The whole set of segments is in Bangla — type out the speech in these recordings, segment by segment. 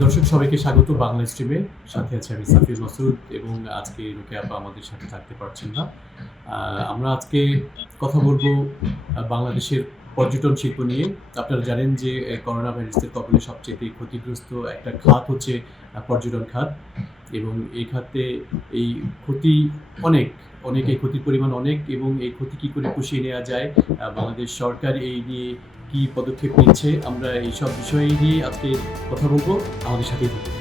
দর্শক সবাইকে স্বাগত বাংলা স্ট্রিমে। সাথে আছে আমি সাফির মাসুদ এবং আজকে রোকেয়া আপা আমাদের সাথে থাকতে পারছেন না। আমরা আজকে কথা বলবো বাংলাদেশের পর্যটন শিল্প নিয়ে। আপনারা জানেন যে করোনা ভাইরাসের কবলে সবচেয়ে ক্ষতিগ্রস্ত একটা খাত হচ্ছে পর্যটন খাত, এবং এই খাতে এই ক্ষতি অনেক অনেক এই ক্ষতির পরিমাণ অনেক, এবং এই ক্ষতি কী করে পুষিয়ে নেওয়া যায়, বাংলাদেশ সরকার এই নিয়ে কী পদক্ষেপ নিচ্ছে, আমরা এইসব বিষয় নিয়ে আজকে কথা বলবো। আমাদের সাথেই থাকুন।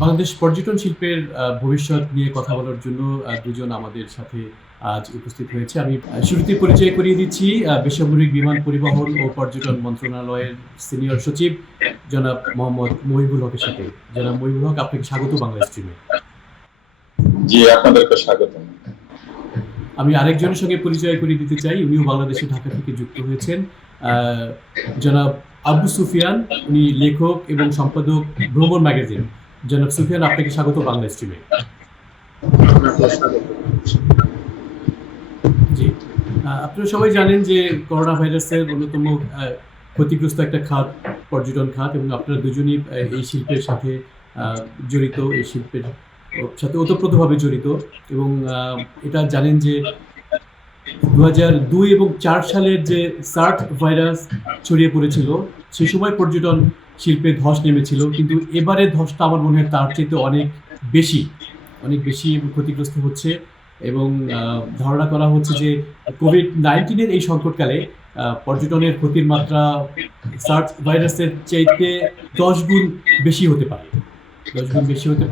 বাংলাদেশ পর্যটন শিল্পের ভবিষ্যৎ নিয়ে কথা বলার জন্য দুজন আমাদের সাথে আজ উপস্থিত হয়েছে। আমি শুরুতে পরিচয় করিয়ে দিচ্ছি বেসামরিক বিমান পরিবহন ও পর্যটন মন্ত্রণালয়ের সিনিয়র সচিব জনাব মোহাম্মদ মহিবুল হকের সাথে। জনাব মহিবুল হক, আপনাকে স্বাগত বাংলা স্ট্রিমে। জি, আপনাদেরকে স্বাগত। আমি আরেকজনের সঙ্গে পরিচয় করিয়ে দিতে চাই, উনিও বাংলাদেশে ঢাকা থেকে যুক্ত হয়েছেন, জনাব আবু সুফিয়ান। উনি লেখক এবং সম্পাদক ভ্রমণ ম্যাগাজিন। জনাব সুফিয়ান, আপনাকে স্বাগত বাংলা স্ট্রিমে। জি, আপনারা সবাই জানেন যে করোনা ভাইরাসের অন্যতম ক্ষতিগ্রস্ত একটা খাত পর্যটন খাত, এবং আপনারা দুজনই এই শিল্পের সাথে জড়িত, এই শিল্পের সাথে ওতপ্রোতভাবে জড়িত। এবং এটা জানেন যে 2002 এবং 4 সালের যে সার্স ভাইরাস ছড়িয়ে পড়েছিল, সেই সময় পর্যটন শিল্পে ধস নেমেছিল, কিন্তু এবারে ধসটা আমার মনে হয় তার চেয়ে অনেক বেশি ক্ষতিগ্রস্ত হচ্ছে। এবং ধারণা করা হচ্ছে যে কোভিড-19 এই সংকটকালে পর্যটনের ক্ষতির মাত্রা সার্স ভাইরাসের চাইতে 10 গুণ বেশি হতে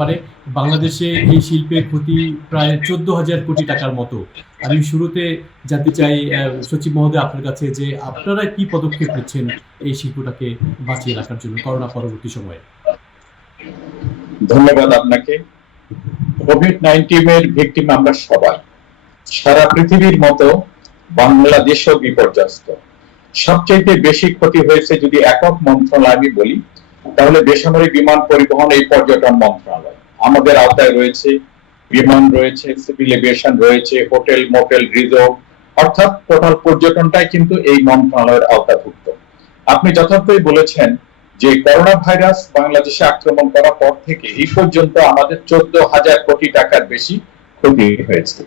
পারে। বাংলাদেশে এই শিল্পের ক্ষতি প্রায় 14,000 কোটি টাকার মতো। আমি শুরুতে জানতে চাই সচিব মহোদয় আপনার কাছে যে আপনারা কি পদক্ষেপ নিচ্ছেন এই শিল্পটাকে বাঁচিয়ে রাখার জন্য করোনা পরবর্তী সময়ে। ধন্যবাদ আপনাকে। কোভিড-19 এর ভিকটিম আমরা সবাই, সারা পৃথিবীর মতো বাংলাদেশও বিপর্যস্ত। সবচেয়ে বেশি ক্ষতি হয়েছে যদি একক মন্ত্রণালয় আমি বলি, তাহলে বেসামরিক বিমান পরিবহন এই পর্যটন মন্ত্রণালয়। আমাদের আওতায় রয়েছে বিমান, রয়েছে সিভিল এভিয়েশন, রয়েছে হোটেল, মোটেল, রিসোর্ট, অর্থাৎ টোটাল পর্যটনটাই কিন্তু এই মন্ত্রণালয়ের আওতাভুক্ত। আপনি যথার্থই বলেছেন যে করোনা ভাইরাস বাংলাদেশে আক্রমণ করার পর থেকে এই পর্যন্ত আমাদের 14,000 কোটি টাকার বেশি ক্ষতি হয়েছে।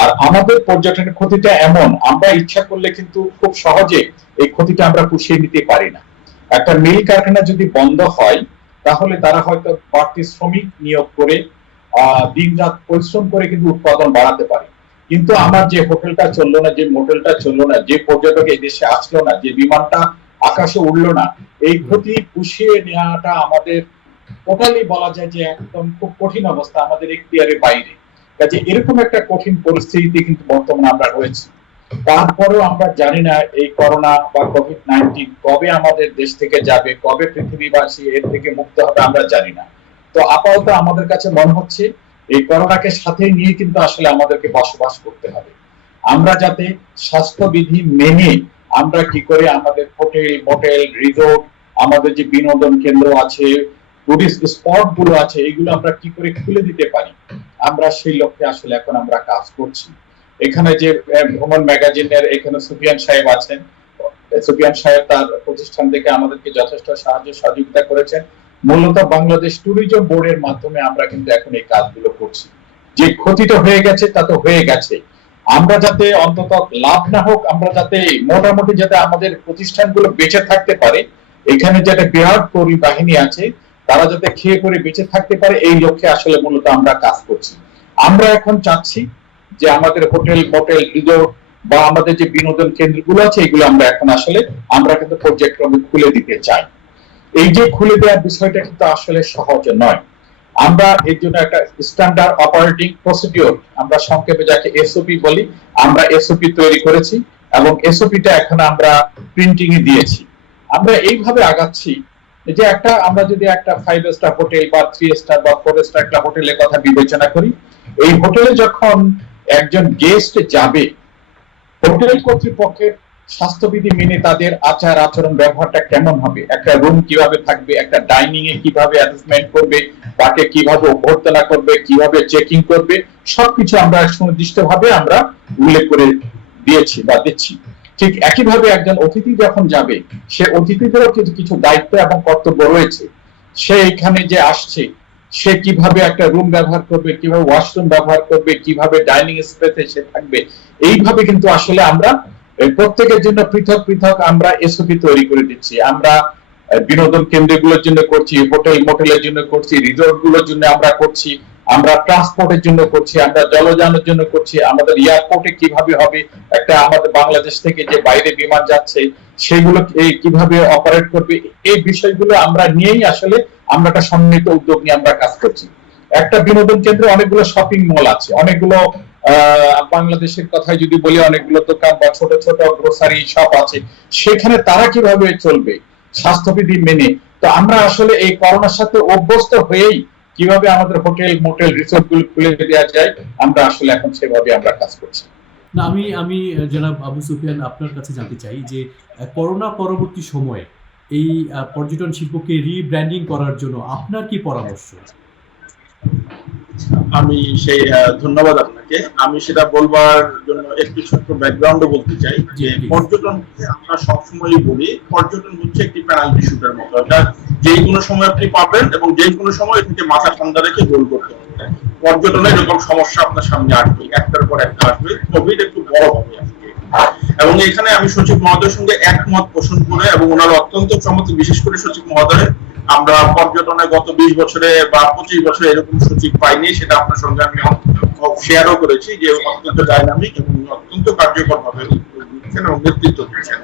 আর আমাদের পর্যটনের ক্ষতিটা এমন, আমরা ইচ্ছা করলে কিন্তু খুব সহজে এই ক্ষতিটা আমরা পুষিয়ে নিতে পারি না। একটা মিল কারখানা যদি বন্ধ হয়, তাহলে তারা হয়তো বাড়তি শ্রমিক নিয়োগ করে দিন রাত পরিশ্রম করে কিন্তু উৎপাদন বাড়াতে পারে, কিন্তু আমার যে হোটেলটা চললো না, যে মোটেলটা চললো না, যে পর্যটক এই দেশে আসলো না, যে বিমানটা আকাশে উড়লো না, এই ক্ষতি পুষিয়ে নেওয়াটা আমাদের টোটালি বলা যায় যে একদম খুব কঠিন অবস্থা, আমাদের এখতিয়ারের বাইরে। কাজে এরকম একটা কঠিন পরিস্থিতিতে কিন্তু বর্তমানে আমরা রয়েছি। তারপরেও আমরা জানি না এই করোনা বা কোভিড-19 কবে আমাদের দেশ থেকে যাবে, কবে পৃথিবীবাসী এর থেকে মুক্ত হবে আমরা জানি না। তো আপাতত আমাদের কাছে মনে হচ্ছে এই করোনাকে সাথে নিয়ে কিন্তু আসলে আমাদেরকে বসবাস করতে হবে। আমরা যাতে স্বাস্থ্যবিধি মেনে আমরা কি করে আমাদের হোটেল, মোটেল, রিসোর্ট, আমাদের যে বিনোদন কেন্দ্র আছে, টুরিস্ট স্পট গুলো আছে, এগুলো আমরা কি করে খুলে দিতে পারি, আমরা সেই লক্ষ্যে আসলে এখন আমরা কাজ করছি। এখানে যে ভ্রমণ ম্যাগাজিনের এখানে সুফিয়ান সাহেব আছেন, সুফিয়ান সাহেব তার প্রতিষ্ঠান থেকে আমাদেরকে যথেষ্ট সাহায্য সহযোগিতা করেছেন। মূলত বাংলাদেশ ট্যুরিজম বোর্ডের মাধ্যমে আমরা কিন্তু এখন এই কাজগুলো করছি। যে ক্ষতিটা হয়ে গেছে তা তো হয়ে গেছে, আমরা যাতে অন্তত লাভ না হোক, আমরা যাতে মোটামুটি যাতে আমাদের প্রতিষ্ঠানগুলো বেঁচে থাকতে পারে, এখানে যাতে বিরাট পরিবাহিনী আছে তারা যাতে খেয়ে পরে বেঁচে থাকতে পারে, এই লক্ষ্যে আসলে মূলত আমরা কাজ করছি। আমরা এখন চাচ্ছি যে আমাদের হোটেল, মোটেল, রিসোর্ট বা আমাদের যে বিনোদন কেন্দ্রগুলো আছে, এগুলো আমরা এখন আসলে আমরা কিন্তু পর্যায়ক্রমে খুলে দিতে চাই। এই যে খুলে দেওয়ার বিষয়টা কিন্তু আসলে সহজ নয়। আমরা এর জন্য একটা স্ট্যান্ডার্ড অপারেটিং প্রসিডিওর, আমরা সংক্ষেপে যাকে এসওপি বলি, আমরা এসওপি তৈরি করেছি এবং এসওপিটা এখন আমরা প্রিন্টিং এ দিয়েছি। আমরা এইভাবে আগাচ্ছি যে আমরা যদি একটা 5 স্টার হোটেল বা 3 স্টার বা 4 স্টার একটা হোটেলের কথা বিবেচনা করি, এই হোটেলে যখন একজন গেস্ট যাবে, হোটেল কর্তৃপক্ষের স্বাস্থ্যবিধি মেনে তাদের আচার আচরণ ব্যবহারটা কেমন হবে, একটা রুম কিভাবে থাকবে, একটা ডাইনিং এ কিভাবে অ্যারেঞ্জমেন্ট করবে, তাকে কিভাবে অভ্যর্থনা করবে, কিভাবে চেকিং করবে, সবকিছু আমরা সুনির্দিষ্টভাবে আমরা উল্লেখ করে দিয়েছি বা দিচ্ছি। ঠিক একইভাবে একজন অতিথি যখন যাবে, সে অতিথিদেরও কিছু কিছু দায়িত্ব এবং কর্তব্য রয়েছে। সে এখানে যে আসছে, সে কিভাবে একটা রুম ব্যবহার করবে, কিভাবে ওয়াশরুম ব্যবহার করবে, কিভাবে ডাইনিং স্পেসে সে থাকবে, এইভাবে কিন্তু আসলে আমরা প্রত্যেকের জন্য পৃথক পৃথক আমরা এসওপি তৈরি করে দিচ্ছি। আমরা বিনোদন কেন্দ্রগুলোর জন্য করছি, হোটেল মোটেলের জন্য করছি, রিসোর্ট গুলোর জন্য আমরা করছি, আমরা ট্রান্সপোর্টের জন্য করছি, আমরা জলযানের জন্য করছি, আমাদের এয়ারপোর্টে কিভাবে হবে, একটা আমাদের বাংলাদেশ থেকে যে বাইরে বিমান যাচ্ছে সেগুলো কিভাবে অপারেট করবে, এই বিষয়গুলো আমরা নিয়েই আসলে আমরা একটা সম্মিলিত উদ্যোগ নিয়ে আমরা কাজ করছি। একটা বিনোদন কেন্দ্রে অনেকগুলো শপিং মল আছে, অনেকগুলো বাংলাদেশের কথাই যদি বলি, অনেকগুলো দোকান বা ছোট ছোট গ্রোসারি শপ আছে, সেখানে তারা কিভাবে চলবে স্বাস্থ্যবিধি মেনে। তো আমরা আসলে এই করোনার সাথে অভ্যস্ত হয়েই কিভাবে আমাদের হোটেল মোটেল রিসোর্ট গুলো খুলে দেওয়া যায়, আমরা আসলে এখন সেভাবে আমরা কাজ করছি। না, আমি জনাব আবু সুফিয়ান আপনার কাছে জানতে চাই যে করোনা পরবর্তী সময়ে এই পর্যটন শিল্পকে রিব্র্যান্ডিং করার জন্য আপনার কি পরামর্শ? আমি সেই ধন্যবাদ আপনাকে। আমি সেটা বলবার জন্য একটু ছোট্ট ব্যাকগ্রাউন্ড বলতে চাই যে পর্যটনকে আমরা সবসময়ই বলি পর্যটন হচ্ছে একটি পেনাল্টি শুটের মতো। এটা যেই কোনো সময় আপনি পাবেন এবং যেই কোনো সময় এটাকে মাথা ঠান্ডা রেখে গোল করতে হবে। পর্যটনে এরকম সমস্যা আপনার সামনে আসবে, একটার পর একটা আসবে। কোভিড একটু বড় হবে আসবে, এবং এখানে আমি সচিব মহোদয়ের সঙ্গে একমত পোষণ করে, এবং ওনার অত্যন্ত চমৎকার, বিশেষ করে সচিব মহোদয়, আমরা পর্যটনে গত 20 বছরে বা 25 বছরে এরকম সচিব পাইনি। সেটা আপনার সঙ্গে আমি শেয়ারও করেছি যে অত্যন্ত ডাইনামিক এবং অত্যন্ত কার্যকর ভাবে দিচ্ছেন এবং নেতৃত্ব দিচ্ছেন।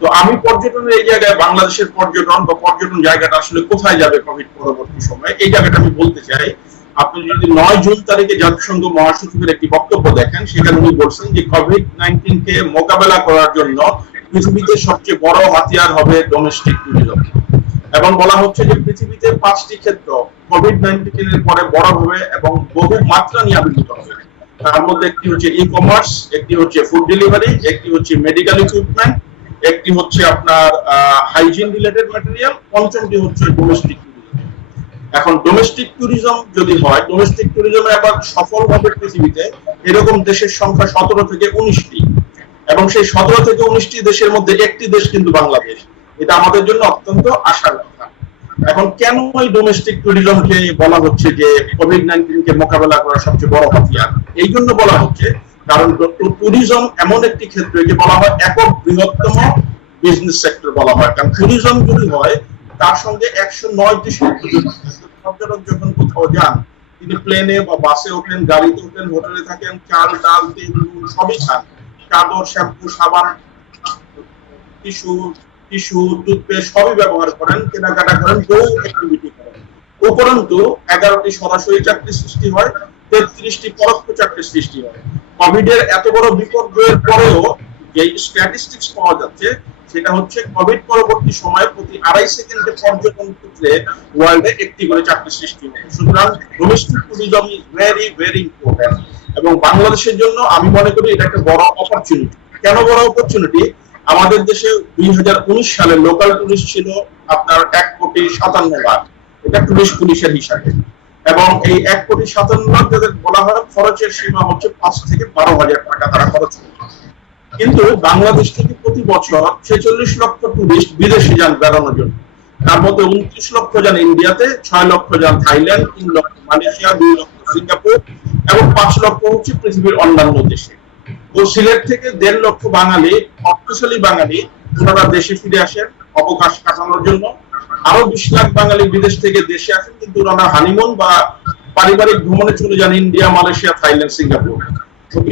তো আমি পর্যটনের এই জায়গায় বাংলাদেশের পর্যটন বা পর্যটন জায়গাটা আসলে কোথায় যাবে কোভিড পরবর্তী সময়ে, এই জায়গাটা আমি বলতে চাই। আপনি যদি 9 জুন তারিখে জাতিসংঘ মহাসচিবের একটি বক্তব্য দেখেন, সেখানে উনি বলছেন যে কোভিড-19 কে মোকাবেলা করার জন্য পৃথিবীতে সবচেয়ে বড় হাতিয়ার হবে ডোমেস্টিক ট্যুরিজম, এবং বলা হচ্ছে যে পৃথিবীতে 5টি ক্ষেত্র কোভিড-19 এর পরে বড় হবে এবং বহু মাত্রা নিয়ে আবির্ভূত হবে। তার মধ্যে একটি হচ্ছে ই কমার্স, একটি হচ্ছে ফুড ডেলিভারি, একটি হচ্ছে মেডিকেল ইকুইপমেন্ট, একটি হচ্ছে আপনার হাইজিন রিলেটেড ম্যাটেরিয়াল, পঞ্চমটি হচ্ছে ডোমেস্টিক ট্যুরিজম। এখন ডোমেস্টিক ট্যুরিজম যদি হয়, ডোমেস্টিক ট্যুরিজমে আবার সফলভাবে পৃথিবীতে এরকম দেশের সংখ্যা 17 থেকে 19টি, এবং সেই 17 থেকে 19টি দেশের মধ্যে একটি দেশ কিন্তু বাংলাদেশ। এটা আমাদের জন্য অত্যন্ত আশার কথা। এখন কেন এই ডোমেস্টিক ট্যুরিজমকে বলা হচ্ছে যে কোভিড-19 কে মোকাবেলা করার সবচেয়ে বড় হাতিয়ার? এই জন্য বলা হচ্ছে কারণ ট্যুরিজম এমন একটি ক্ষেত্র, যে বলা হয় একক বৃহত্তম বিজনেস সেক্টর বলা হয়। কারণ ট্যুরিজম যদি হয়, তার সঙ্গে 109টি শর্ত পর্যটক যখন কোথাও যান, তিনি প্লেনে বা বাসে ওঠেন, গাড়িতে ওঠেন, হোটেলে থাকেন, চাল ডাল তেল নুন সবই খান, চাদর শ্যাম্পু সাবান টিস্যু টুথপেস্ট সবই ব্যবহার করেন, কেনাকাটা করেন, বহু অ্যাক্টিভিটি করেন। উপরন্তু 11টি সরাসরি চাকরি সৃষ্টি হয়, 33টি পরোক্ষ চাকরি সৃষ্টি হয়। কোভিড এর এত বড় বিপর্যয়ের পরেও যে স্ট্যাটিস্টিক্স পাওয়া যাচ্ছে, সেটা হচ্ছে কোভিড পরবর্তী সময়ে প্রতি 2.5 সেকেন্ডে পর্যটন ক্ষেত্রে ওয়ার্ল্ডে একটি করে চাকরি সৃষ্টি হয়। সুতরাং domestic tourism is very very important, এবং বাংলাদেশের জন্য আমি মনে করি এটা একটা বড় অপরচুনিটি। কেন বড় অপরচুনিটি? আমাদের দেশে 2019 সালে লোকাল টুরিস্ট ছিল আপনার 1,57,00,000, এটা টুরিস্ট পুলিশের হিসাবে, এবং এই 1,57,00,000 যাদের বলা হয় খরচের সীমা হচ্ছে 5 থেকে 12,000 টাকা তারা খরচ করে। কিন্তু বাংলাদেশ থেকে প্রতি বছর 46 লক্ষ টুরিস্ট বিদেশে যান বেড়ানোর জন্য। তার মধ্যে 29 লক্ষ যান ইন্ডিয়াতে, 6 লক্ষ যান থাইল্যান্ড, 3 লক্ষ মালয়েশিয়া, 2 লক্ষ সিঙ্গাপুর, এবং 5 লক্ষ হচ্ছে পৃথিবীর অন্যান্য দেশে। ও সিলেট থেকে 1.5 লক্ষ বাঙালি, অর্থশালী বাঙালি, ওনারা দেশে ফিরে আসেন অবকাশ কাটানোর জন্য। আরো 20 লাখ বাঙালি বিদেশ থেকে দেশে আসেন, কিন্তু ওনারা হানিমুন বা পারিবারিক ভ্রমণে চলে যান India, Malaysia, Thailand, Singapore.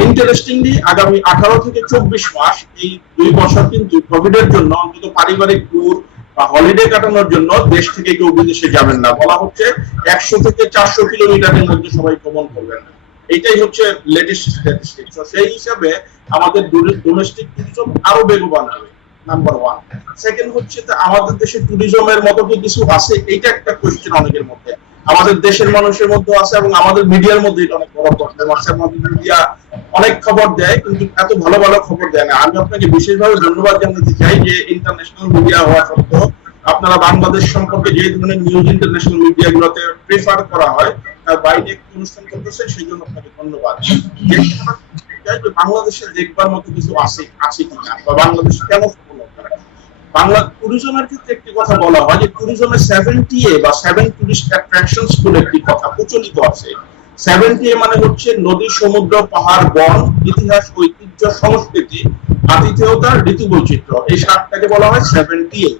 Interestingly আগামী 18 থেকে 24 মাস, এই 2 বছর কিন্তু কোভিড এর জন্য অন্তত পারিবারিক ট্যুর বা হলিডে কাটানোর জন্য দেশ থেকে কেউ বিদেশে যাবেন না। বলা হচ্ছে 100 থেকে 400 কিলোমিটারের মধ্যে সবাই ভ্রমণ করবেন। এইটাই হচ্ছে লেটেস্ট স্ট্যাটিস্টিক্স। সেই হিসাবে আমাদের ডোমেস্টিক ট্যুরিজম আরো বেগবান হবে, নাম্বার 1। সেকেন্ড হচ্ছে আমাদের দেশে ট্যুরিজমের মতো কি কিছু আছে, এইটা একটা কোয়েশ্চেন অনেকের মধ্যে, আমাদের দেশের মানুষের মধ্যে আছে, এবং আমাদের মিডিয়ার মধ্যে এটা অনেক বড় প্রবলেম আছে। আমাদের মিডিয়া অনেক খবর দেয়, কিন্তু এত ভালো ভালো খবর দেয় না। আমি আপনাকে বিশেষভাবে ধন্যবাদ জানাতে চাই যে ইন্টারন্যাশনাল মিডিয়া হওয়া সত্ত্বেও আপনারা বাংলাদেশ সম্পর্কে যে ধরনের নিউজ ইন্টারন্যাশনাল মিডিয়া গুলোতে প্রেফার করা হয়, তার বাইরে অনুষ্ঠান করতেছেন, সেই জন্য আপনাকে ধন্যবাদ। চাই যে বাংলাদেশে দেখবার মতো কিছু আছে আছে কিনা, বা বাংলাদেশ কেন সফল হতে পারে। বাংলা ট্যুরিজমের ক্ষেত্রে একটি কথা বলা হয় যে ট্যুরিজমের 70A বা 7 টুরিস্ট অ্যাট্রাকশনস বলে একটি কথা প্রচলিত আছে। 70A মানে হচ্ছে নদী, সমুদ্র, পাহাড়, বন, ইতিহাস, ঐতিহ্য, সংস্কৃতি, আতিথেয়তা, ঋতু বৈচিত্র্য, এই 7টাকে বলা হয় 70A।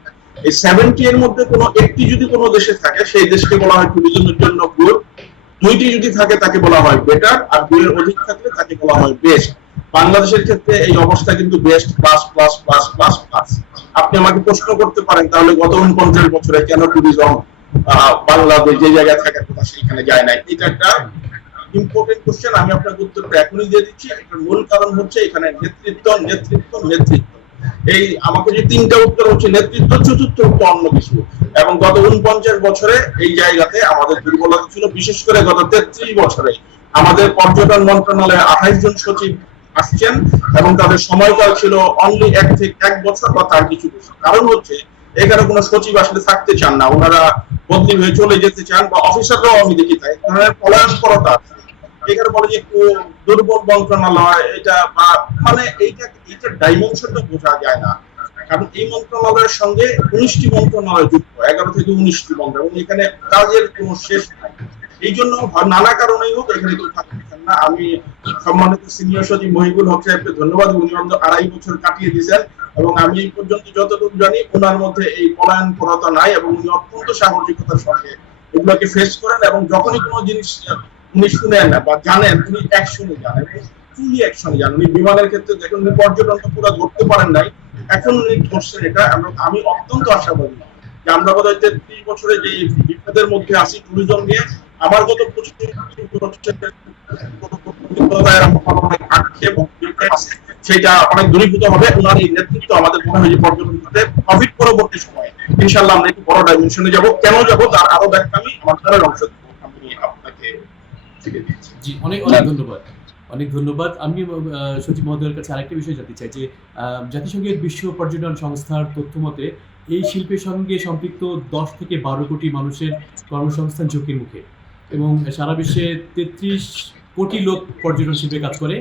এই 70 এর মধ্যে কোনো একটি যদি কোনো দেশে থাকে সেই দেশকে বলা হয় ট্যুরিজমের জন্য গুড, দুইটি যদি থাকে তাকে বলা হয় বেটার, আর দুইয়ের অধিক থাকলে তাকে বলা হয় বেস্ট। বাংলাদেশের ক্ষেত্রে এই অবস্থা কিন্তু best plus plus plus plus plus. আপনি আমাকে প্রশ্ন করতে পারেন তাহলে গত 49 বছরে কেন ট্যুরিজম বাংলাদেশ যে জায়গায় থাকার কথা সেখানে যায় নাই, এটা একটা ইম্পর্টেন্ট কোশ্চেন। আমি আপনাকে উত্তরটা এখনই দিয়ে দিচ্ছি। এটার মূল কারণ হচ্ছে এখানে নেতৃত্ব নেতৃত্ব নেতৃত্ব। এই আমাকে যে তিনটা উত্তর হচ্ছে নেতৃত্ব, চতুর্থ উত্তর অন্য কিছু। এবং গত 49 বছরে এই জায়গাতে আমাদের দুর্বলতা ছিল, বিশেষ করে গত 33 বছরে আমাদের পর্যটন মন্ত্রণালয়ে 28 জন সচিব আসছেন এবং তাদের সময়কাল ছিল অনলি 1 বছর বা তার কিছু বেশি। কারণ হচ্ছে এখানে কোনো সচিব আসলে থাকতে চান না, ওনারা বদলি হয়ে চলে যেতে চান, বা অফিসাররাও আমি দেখি তাই ধরনের পলায়নপরতা আছে। এখানে বলে যে একটু দুর্বল মন্ত্রণালয় এটা, বা মানে এইটা ডাইমেনশনটা বোঝা যায় না। কারণ এই মন্ত্রণালয়ের সঙ্গে 19টি মন্ত্রণালয় যুক্ত, 11 থেকে 19টি মন্ত্রণালয়, এবং এখানে কাজের কোনো শেষ নাই। এই জন্য নানা কারণেই হোক এখানে কেউ থাকতে চান না। আমি সম্মানিত সিনিয়র সচিব মহিবুল হক সাহেবকে ধন্যবাদ, উনি 2.5 বছর কাটিয়ে দিয়েছেন, এবং আমি এই পর্যন্ত যতটুকু জানি ওনার মধ্যে এই পলায়নপরতা নাই, এবং উনি অত্যন্ত সাহসিকতার সঙ্গে এগুলোকে ফেস করেন, এবং যখনই কোনো জিনিস উনি শুনেন বা জানেন উনি অ্যাকশনে জানেন, ফুলি অ্যাকশনে জানেন। উনি বিমানের ক্ষেত্রে দেখুন উনি পর্যটনটা পুরো ধরতে পারেন নাই, এখন উনি ধরছেন এটা, এবং আমি অত্যন্ত আশাবাদী যে আমরা বোধহয় 33 বছরে যে বিপদের মধ্যে আছি ট্যুরিজম নিয়ে, আমার গত 25 সেটা অনেক দূরীভূত হবে। ওনার এই নেতৃত্ব আমাদের মনে হয় যে পর্যটন খাতে কোভিড পরবর্তী সময়ে ইনশাআল্লাহ আমরা একটু বড় ডাইমেনশনে যাব। কেন যাব তার আরো ব্যাখ্যা আমি আমার দ্বারা অংশ আমি আপনাকে শিখিয়ে দিচ্ছি। জি, অনেক অনেক ধন্যবাদ, অনেক ধন্যবাদ। আমি সচিব মহোদয়ের কাছে আরেকটা বিষয় জানতে চাই যে জাতিসংঘের বিশ্ব পর্যটন সংস্থার তথ্য মতে এই শিল্পের সঙ্গে সম্পৃক্ত 10 থেকে 12 কোটি মানুষের কর্মসংস্থান ঝুঁকির মুখে, এবং সারা বিশ্বে 33 কোটি লোক পর্যটন শিল্পে কাজ করে।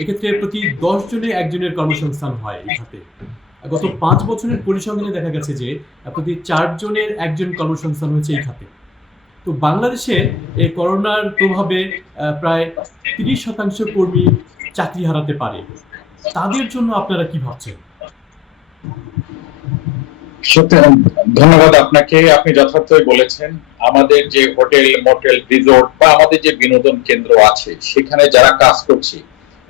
এক্ষেত্রে প্রতি 10 জনে একজনের কর্মসংস্থান হয় এই খাতে। গত 5 বছরের পরিসংখ্যানে দেখা গেছে যে প্রতি 4 জনের একজন কর্মসংস্থান হয়েছে এই খাতে। তো বাংলাদেশে এই করোনার প্রভাবে প্রায় 30% কর্মী চাকরি হারাতে পারে। তাদের জন্য আপনারা কি ভাবছেন? সত্যি ধন্যবাদ আপনাকে, আপনি যথার্থই বলেছেন। আমাদের যে হোটেল, মোটেল, রিসোর্ট বা আমাদের যে বিনোদন কেন্দ্র আছে সেখানে যারা কাজ করছে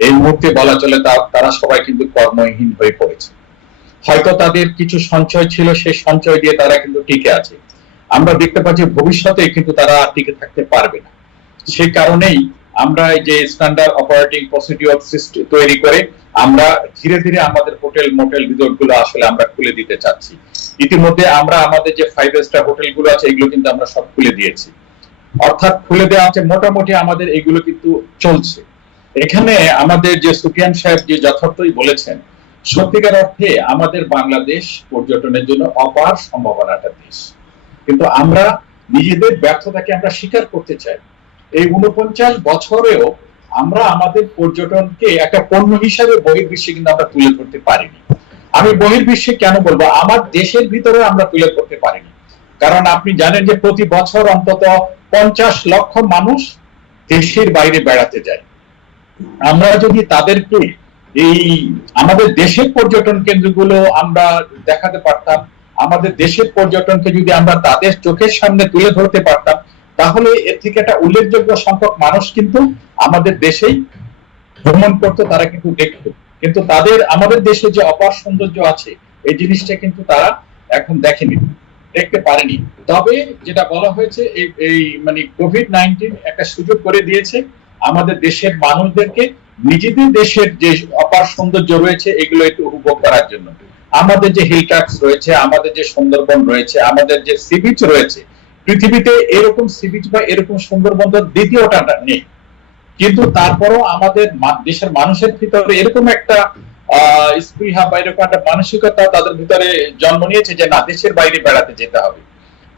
এই মুহূর্তে বলা চলে তারা সবাই কিন্তু কর্মহীন হয়ে পড়েছে। হয়তো তাদের কিছু সঞ্চয় ছিল, সেই সঞ্চয় দিয়ে তারা কিন্তু টিকে আছে। আমরা দেখতে পাচ্ছি ভবিষ্যতে কিন্তু তারা টিকে থাকতে পারবে না। সেই কারণেই আমরা এই যে স্ট্যান্ডার্ড অপারেটিং প্রসিডিউর সিস্টেম তৈরি করে আমরা ধীরে ধীরে আমাদের হোটেল, মোটেল, রিসোর্ট গুলো আসলে আমরা খুলে দিতে চাচ্ছি। ইতিমধ্যে আমরা আমাদের যে 5 স্টার হোটেল গুলো আছে এগুলো কিন্তু আমরা সব খুলে দিয়েছি, অর্থাৎ খুলে দেওয়া আছে মোটামুটি আমাদের এগুলো কিন্তু চলছে। এখানে আমাদের যে সুফিয়ান সাহেব যে যথার্থই বলেছেন, সত্যিকার অর্থে আমাদের বাংলাদেশ পর্যটনের জন্য অপার সম্ভাবনাটা দেশ, কিন্তু আমরা নিজেদের ব্যর্থতাকে আমরা স্বীকার করতে চাই। এই 49 বছরেও আমরা আমাদের পর্যটনকে একটা পণ্য হিসাবে বহির্বিশ্বে কিন্তু আমরা তুলে ধরতে পারিনি। আমি বহির্বিশ্বে কেন বলবো, আমার দেশের ভিতরে আমরা তুলে ধরতে পারিনি। কারণ আপনি জানেন যে প্রতি বছর অন্তত 50 লক্ষ মানুষ দেশের বাইরে বেড়াতে যায়। আমরা যদি তাদেরকে এই আমাদের দেশের পর্যটন কেন্দ্রগুলো আমরা দেখাতে পারতাম, আমাদের দেশের পর্যটনকে যদি আমরা তাদের চোখের সামনে তুলে ধরতে পারতাম, তাহলে এর থেকে একটা উল্লেখযোগ্য সংখ্যক মানুষ কিন্তু আমাদের দেশেই ভ্রমণ করতো, তারা কিন্তু দেখতো। কিন্তু তাদের আমাদের দেশে যে অপার সৌন্দর্য আছে এই জিনিসটা কিন্তু তারা এখন দেখেনি, দেখতে পারেনি। তবে যেটা বলা হয়েছে এই মানে কোভিড-19 একটা সুযোগ করে দিয়েছে আমাদের দেশের মানুষদেরকে নিজেদের দেশের যে অপার সৌন্দর্য রয়েছে এগুলো একটু উপভোগ করার জন্য। আমাদের যে হিল ট্র্যাক্স রয়েছে, আমাদের যে সুন্দরবন রয়েছে, আমাদের যে সি বিচ রয়েছে, পৃথিবীতে এরকম সি বিচ বা এরকম সুন্দরবন দ্বিতীয়টা নেই। কিন্তু তারপরও আমাদের দেশের মানুষের ভিতরে এরকম একটা স্পৃহা বা এরকম একটা মানসিকতা তাদের ভিতরে জন্ম নিয়েছে যে না, দেশের বাইরে বেড়াতে যেতে হবে।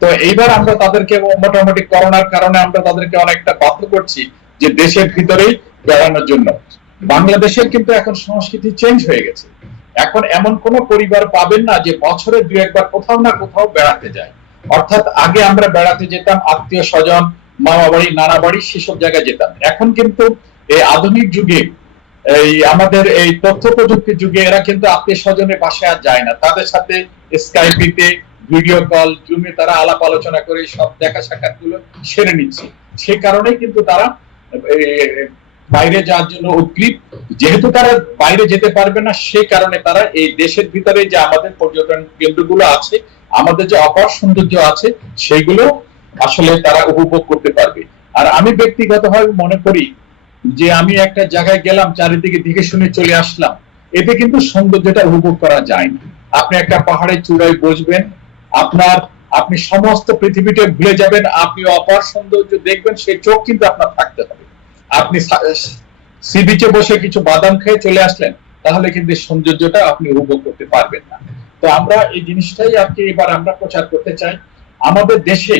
তো এইবার আমরা তাদেরকে মোটামুটি করোনার কারণে আমরা তাদেরকে অনেকটা বাধ্য করছি যে দেশের ভিতরেই বেড়ানোর জন্য। বাংলাদেশের কিন্তু এখন সংস্কৃতি চেঞ্জ হয়ে গেছে। এখন এমন কোন পরিবার পাবেন না যে বছরে 2-1 বার কোথাও না কোথাও বেড়াতে যায়। অর্থাৎ আগে আমরা বেড়াতে যেতাম আত্মীয় স্বজন, মামা বাড়ি, নানা বাড়ি, সেসব জায়গায় যেতাম। এখন কিন্তু এই আধুনিক যুগে, এই আমাদের এই তথ্য প্রযুক্তির যুগে এরা কিন্তু আত্মীয় স্বজনের বাসায় আর যায় না। তাদের সাথে স্কাইপিতে, ভিডিও কল, জুমে তারা আলাপ আলোচনা করে সব দেখা সাক্ষাৎ গুলো সেরে নিচ্ছে। সে কারণেই কিন্তু তারা বাইরে যাওয়ার জন্য উদ্গ্রীব। যেহেতু তারা বাইরে যেতে পারবে না, সে কারণে তারা এই দেশের ভিতরে যে আমাদের পর্যটন কেন্দ্রগুলো আছে, আমাদের যে অপার সৌন্দর্য আছে, সেগুলো আসলে তারা উপভোগ করতে পারবে। আর আমি ব্যক্তিগতভাবে মনে করি যে আমি একটা জায়গায় গেলাম, চারিদিকে দেখে শুনে চলে আসলাম, এতে কিন্তু সৌন্দর্যটা উপভোগ করা যায় না। আপনি একটা পাহাড়ের চূড়ায় বসবেন, আপনি সমস্ত পৃথিবীটা ভুলে যাবেন, আপনি অপার সৌন্দর্য দেখবেন, সেই চোখ কিন্তু আপনার থাকতে হবে। আপনি সি বিচে বসে কিছু বাদাম খেয়ে চলে আসলেন, তাহলে কিন্তু সৌন্দর্যটা আপনি উপভোগ করতে পারবেন না। তো আমরা এই জিনিসটাই এবার আমরা প্রচার করতে চাই। আমাদের দেশে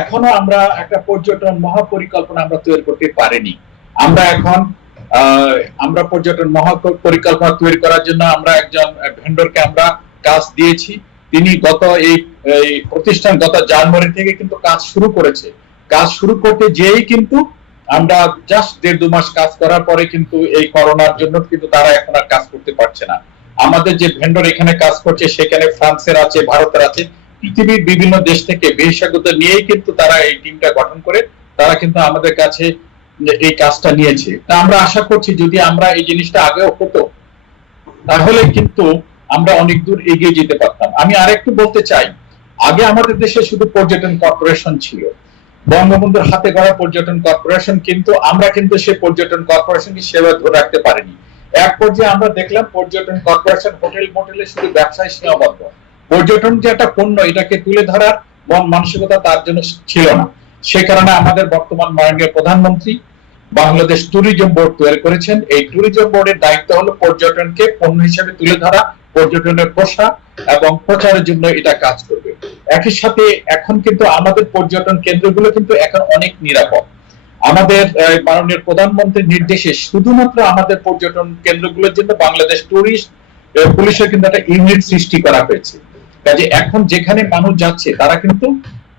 এখনো আমরা একটা পর্যটন মহাপরিকল্পনা আমরা তৈরি করতে পারিনি। আমরা পর্যটন মহাপরিকল্পনা তৈরি করার জন্য আমরা একজন ভেন্ডরকে আমরা কাজ দিয়েছি। তিনি গত জানুয়ারি থেকে কিন্তু কাজ শুরু করেছে। কাজ শুরু করতে যেই কিন্তু আমরা জাস্ট 1.5-2 মাস কাজ করার পরে কিন্তু এই করোনার জন্য কিন্তু তারা এখন আর কাজ করতে পারছে না। আমাদের যে ভেন্ডর এখানে কাজ করছে, সেখানে ফ্রান্সের আছে, ভারতের আছে, পৃথিবীর বিভিন্ন দেশ থেকে বিশেষজ্ঞদের নিয়েই কিন্তু তারা এই টিমটা গঠন করে তারা কিন্তু আমাদের কাছে এই কাজটা নিয়েছে। তা আমরা আশা করছি যদি আমরা এই জিনিসটা আগেও হতো, তাহলে কিন্তু আমরা অনেক দূর এগিয়ে যেতে পারতাম। আমি আরেকটু বলতে চাই, আগে আমাদের দেশে শুধু পর্যটন কর্পোরেশন ছিল, বঙ্গবন্ধুর হাতে গড়া পর্যটন কর্পোরেশন, কিন্তু আমরা কিন্তু সেই পর্যটন কর্পোরেশনকে সেভাবে ধরে রাখতে পারিনি। এক পর্যায়ে আমরা দেখলাম পর্যটন কর্পোরেশন হোটেল মোটেলে শুধু ব্যবসায় সীমাবদ্ধ। পর্যটন যে একটা পণ্য, এটাকে তুলে ধরার মন মানসিকতা তার জন্য ছিল না। সে কারণে আমাদের বর্তমান মাননীয় প্রধানমন্ত্রী বাংলাদেশ ট্যুরিজম বোর্ড তৈরি করেছেন। এই ট্যুরিজম বোর্ডের দায়িত্ব হলো পর্যটনকে পণ্য হিসেবে তুলে ধরা, পর্যটনের প্রসার এবং প্রচারের জন্য এটা কাজ করবে। একই সাথে এখন কিন্তু আমাদের পর্যটন কেন্দ্রগুলো কিন্তু এখন অনেক নিরাপদ। আমাদের মাননীয় প্রধানমন্ত্রীর নির্দেশে শুধুমাত্র আমাদের পর্যটন কেন্দ্রগুলোর জন্য বাংলাদেশ ট্যুরিস্ট পুলিশের কিন্তু একটা ইউনিট সৃষ্টি করা হয়েছে। কাজে এখন যেখানে মানুষ যাচ্ছে তারা কিন্তু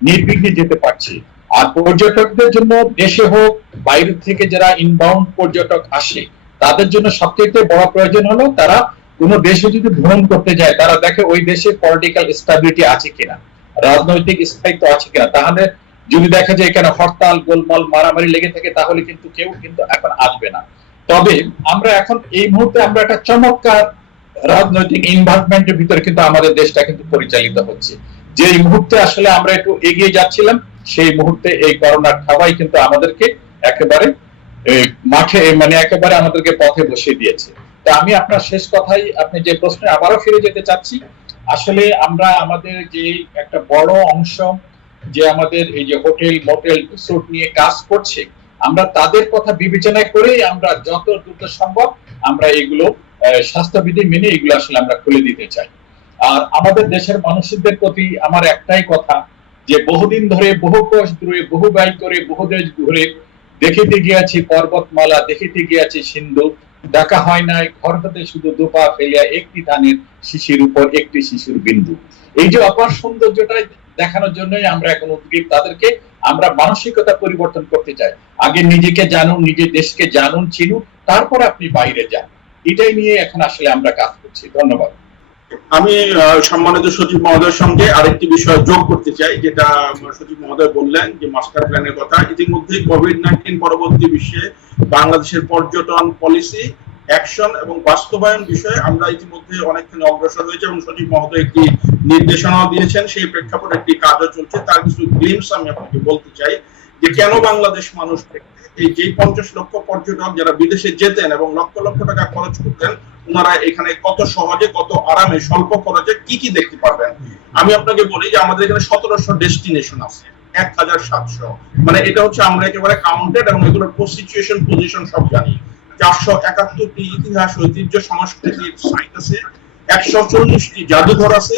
নির্বিঘ্নে যেতে পারছে। আর পর্যটকদের জন্য দেশে হোক বাইরে থেকে যারা ইনবাউন্ড পর্যটক আসে, তাদের জন্য সবচেয়ে বড় প্রয়োজন হলো তারা কোন দেশে যদি ভ্রমণ করতে যায়, তারা দেখে ওই দেশে পলিটিক্যাল স্টেবিলিটি আছে কিনা, রাজনৈতিক স্থায়িত্ব আছে কিনা। তাহলে যদি দেখা যায় এখানে হরতাল, গোলমাল, মারামারি লেগে থাকে, তাহলে কিন্তু কেউ কিন্তু এখন আসবে না। তবে আমরা এখন এই মুহূর্তে আমরা একটা চমৎকার রাজনৈতিক ইনভলভমেন্টের ভিতরে কিন্তু আমাদের দেশটা কিন্তু পরিচালিত হচ্ছে। যে মুহূর্তে আসলে আমরা একটু এগিয়ে যাচ্ছিলাম, সেই মুহূর্তে এই করোনার খাবাই কিন্তু আমাদেরকে একেবারে মাঠে একেবারে আমাদেরকে পথে বসিয়ে দিয়েছে। তো আমি আপনার শেষ কথাই, আপনি যে প্রশ্নে আবারও ফিরে যেতে চাচ্ছি, আসলে আমরা আমাদের যে একটা বড় অংশ যে আমাদের এই যে হোটেল মোটেল রিসোর্ট নিয়ে কাজ করছে, আমরা তাদের কথা বিবেচনায় করেই আমরা যত দ্রুত সম্ভব আমরা এগুলো স্বাস্থ্যবিধি মেনে এগুলো আসলে আমরা খুলে দিতে চাই। আর আমাদের দেশের মানুষদের প্রতি আমার একটাই কথা, যে বহুদিন ধরে বহু কোষ দূরে বহু ব্যয় করে বহু দেশ ঘুরে দেখিতে গিয়াছি পর্বতমালা, দেখিতে গিয়াছি সিন্ধু, দেখা হয় নাই ঘর হতে শুধু দুপা ফেলিয়া একটি ধানের শিশির উপর একটি শিশুর বিন্দু। এই যে অপার সৌন্দর্যটা দেখানোর জন্যই আমরা এখন উদ্গ্রীব। তাদেরকে আমরা মানসিকতা পরিবর্তন করতে চাই। আগে নিজেকে জানুন, নিজের দেশকে জানুন, চিনুন, তারপর আপনি বাইরে যান। এটাই নিয়ে এখন আসলে আমরা কাজ করছি। ধন্যবাদ। আমি সম্মানিত সচিব মহোদয়ের সঙ্গে আরেকটি বিষয় যোগ করতে চাই, যেটা সচিব মহোদয় বললেন যে মাস্টার প্ল্যানের কথা। ইতিমধ্যে কোভিড-19 পরবর্তী বিশ্বে বাংলাদেশের পর্যটন পলিসি, অ্যাকশন এবং বাস্তবায়ন বিষয়ে আমরা ইতিমধ্যে অনেকখানি অগ্রসর হয়েছে এবং সচিব মহোদয় একটি নির্দেশনাও দিয়েছেন। সেই প্রেক্ষাপটে একটি কাজও চলছে। তার কিছু গ্লিমস আমি আপনাকে বলতে চাই যে কেন বাংলাদেশ মানুষ এই যে 50 লক্ষ পর্যটক যারা বিদেশে যেতেন এবং লক্ষ লক্ষ টাকা খরচ করতেন, ওনারা এখানে কত সহজে, কত আরামে, স্বল্প খরচে কি কি দেখতে পারবেন। আমি আপনাকে বলি যে আমাদের এখানে 1700 ডেস্টিনেশন আছে, 1700, মানে এটা হচ্ছে আমরা একেবারে কাউন্টেড এবং এগুলোর সিচুয়েশন পজিশন সব জানি। 471টি ইতিহাস, ঐতিহ্য, সংস্কৃতির সাইট আছে, 140টি জাদুঘর আছে,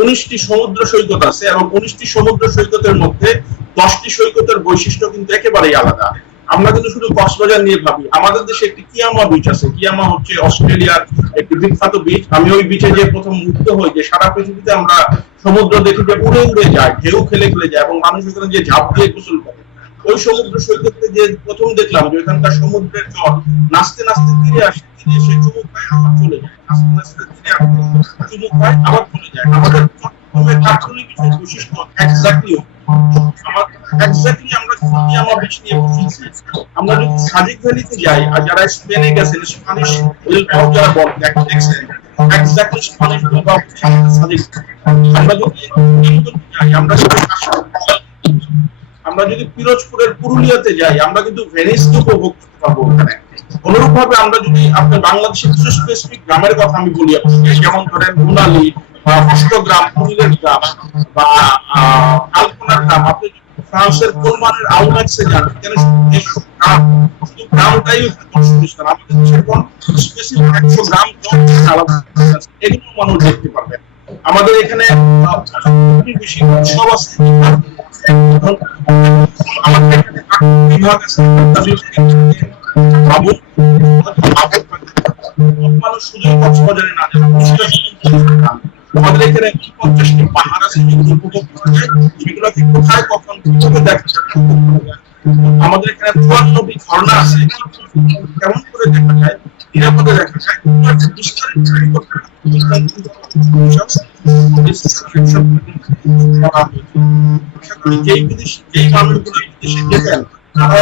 19টি সমুদ্র সৈকত আছে এবং 19টি সমুদ্র সৈকতের মধ্যে 10টি সৈকতের বৈশিষ্ট্য কিন্তু একেবারেই আলাদা। আমরা কিন্তু শুধু কক্সবাজার নিয়ে ভাবি। আমাদের দেশে একটি কিয়ামা বিচ আছে। কিয়ামা হচ্ছে অস্ট্রেলিয়ার একটি বিখ্যাত বিচ। আমি ওই বিচে যে প্রথম মুগ্ধ হই যে সারা পৃথিবীতে আমরা সমুদ্র দেখি যে উড়ে উড়ে যায়, ঢেউ খেলে খেলে যায়, এবং মানুষ ওখানে যে ঝাঁপ দিয়ে গোসল করে। ওই সমুদ্র সৈকতে যে প্রথম দেখলাম যে ওখানকার সমুদ্রের জল নাচতে নাচতে তীরে আসে, তীরে এসে চুমুক খায় আবার চলে যায়, নাচতে নাচতে তীরে আসে, চুমুক খায় আবার চলে যায়। আমাদের চট্টগ্রামের কার্টুনিক কিছু বৈশিষ্ট্য এক্স্যাক্টলি আমরা যদি আমার বিচ নিয়ে বসেছি। আমরা যদি সাজেক ভ্যালিতে যাই, আর যারা স্পেনে গেছেন স্প্যানিশ বিলবাও যারা দেখছেন এক্স্যাক্টলি স্প্যানিশ বিলবাও সাজেক। আমরা যদি যাই, আমরা যদি পিরোজপুরের পুরুলিয়াতে যাই, আমরা কিন্তু ভেনিসকে উপভোগ করতে পারবো ওখানে। অনুরূপ ভাবে আমরা যদি আপনার বাংলাদেশের কিছু স্পেসিফিক গ্রামের কথা আমি বলি, যেমন ধরেন মুনালি বা অষ্টগ্রাম, কুমিরের গ্রাম বা আলপনার গ্রাম, আপনি ফ্রান্সের কোলমানের আউলাক্সে যান, এখানে শুধু গ্রামটাই দর্শনীয়। আমাদের দেশে এখন স্পেসিফিক 100 গ্রাম এগুলো মানুষ দেখতে পারবেন। আমাদের এখানে বেশি উৎসব আছে, আমাদের এখানে বিভাগ আছে, মানুষ শুধু কক্সবাজারে না যায়, আমাদের এখানে 50টি পাহাড় আছে যেগুলো উপভোগ করা যায়, সেগুলোকে কোথায় কখন কিভাবে দেখা যায়। আমাদের এখানে 54টি ঝর্ণা আছে, কেমন করে দেখা যায়, নিরাপদে দেখা যায়, বিস্তারিত যেই মানুষগুলো বিদেশে যেতেন তারা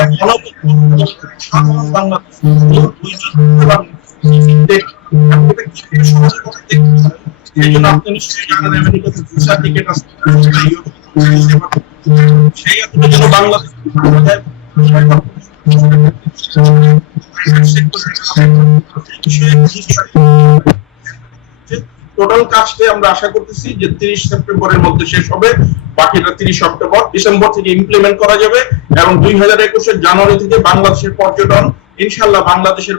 সাধারণ বাংলাদেশ এই জন্য আপনি নিশ্চয়ই জানেন আমেরিকাতে ভিসা টিকিট আছে, সেই এতটা যেন বাংলাদেশ টোটাল কাজটা আমরা আশা করতেছি যে 30 সেপ্টেম্বরের মধ্যে শেষ হবে, বাকিটা 30 অক্টোবর ডিসেম্বর থেকে ইমপ্লিমেন্ট করা যাবে, এবং 2021 জানুয়ারি থেকে বাংলাদেশের পর্যটন ইনশাআল্লাহ বাংলাদেশের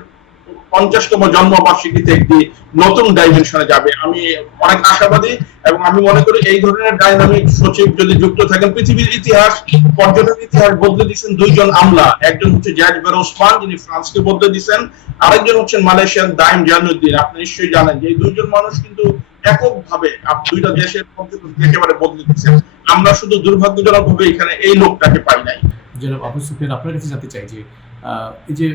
50তম জন্মবার্ষিকীতে একটি নতুন ডাইমেনশনে যাবে। আমি অনেক আশাবাদী, এবং আমি মনে করি এই ধরনের ডাইনামিক সচিব যদি যুক্ত থাকেন, পৃথিবীর ইতিহাস, পর্যটন ইতিহাস বদলে দিয়েছেন দুইজন আমলা। একজন হচ্ছে জায়েদ বের ওসমান, যিনি ফ্রান্সকে বদলে দিয়েছেন, আরেকজন হচ্ছেন মালয়েশিয়ান দাইম জানুদ্দিন। আপনি নিশ্চয়ই জানেন যে এই দুইজন মানুষ কিন্তু এককভাবে দুইটা দেশের পর্যটন একেবারে বদলে দিয়েছেন। আমরা শুধু দুর্ভাগ্যজনকভাবে এখানে এই লোকটাকে পাই নাই। জনাব আবু সুফিয়ান, আপনার কাছে জানতে চাই যে এই যে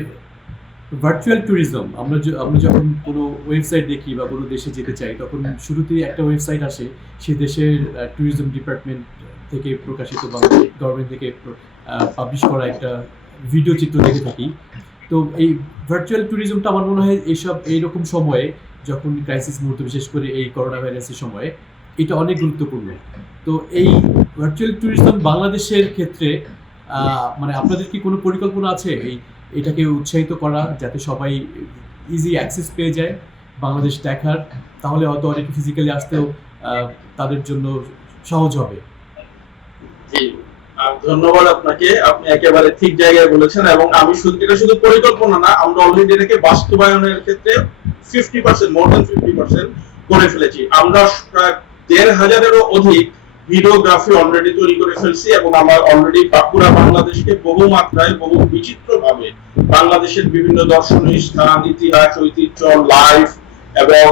ভার্চুয়াল ট্যুরিজম, আমরা যখন কোনো ওয়েবসাইট দেখি বা কোনো দেশে যেতে চাই, তখন শুরুতেই একটা ওয়েবসাইট আসে, সেই দেশের ট্যুরিজম ডিপার্টমেন্ট থেকে প্রকাশিত বা গভর্নমেন্ট থেকে পাবলিশ করা একটা ভিডিও চিত্র দেখে থাকি। তো এই ভার্চুয়াল ট্যুরিজমটা আমার মনে হয় এইরকম সময়ে, যখন ক্রাইসিস মুহূর্ত, বিশেষ করে এই করোনা ভাইরাসের সময়ে, এটা অনেক গুরুত্বপূর্ণ। তো এই ভার্চুয়াল ট্যুরিজম বাংলাদেশের ক্ষেত্রে মানে আপনাদের কি কোনো পরিকল্পনা আছে এটাকে উৎসাহিত করা, যাতে সবাই ইজি অ্যাক্সেস পেয়ে যায় বাংলাদেশ দেখার? তাহলে হয়তো অনেক ফিজিক্যালি আসতেও তাদের জন্য সহজ হবে। ধন্যবাদ আপনাকে, আপনি একেবারে ঠিক জায়গায় বলেছেন। এবং আমি এটা শুধু পরিকল্পনা না, আমরা অলরেডি এটাকে বাস্তবায়নের ক্ষেত্রে 50%, মোর দ্যান 50% করে ফেলেছি। আমরা প্রায় 1,500-এরও অধিক ভিডিওগ্রাফি অলরেডি তৈরি করে ফেলছি, এবং আমরা অলরেডি পুরো বাংলাদেশকে বহু মাত্রায়, বহু বিচিত্র ভাবে বাংলাদেশের বিভিন্ন দর্শনীয় স্থান, ইতিহাস, ঐতিহ্য, লাইফ এবং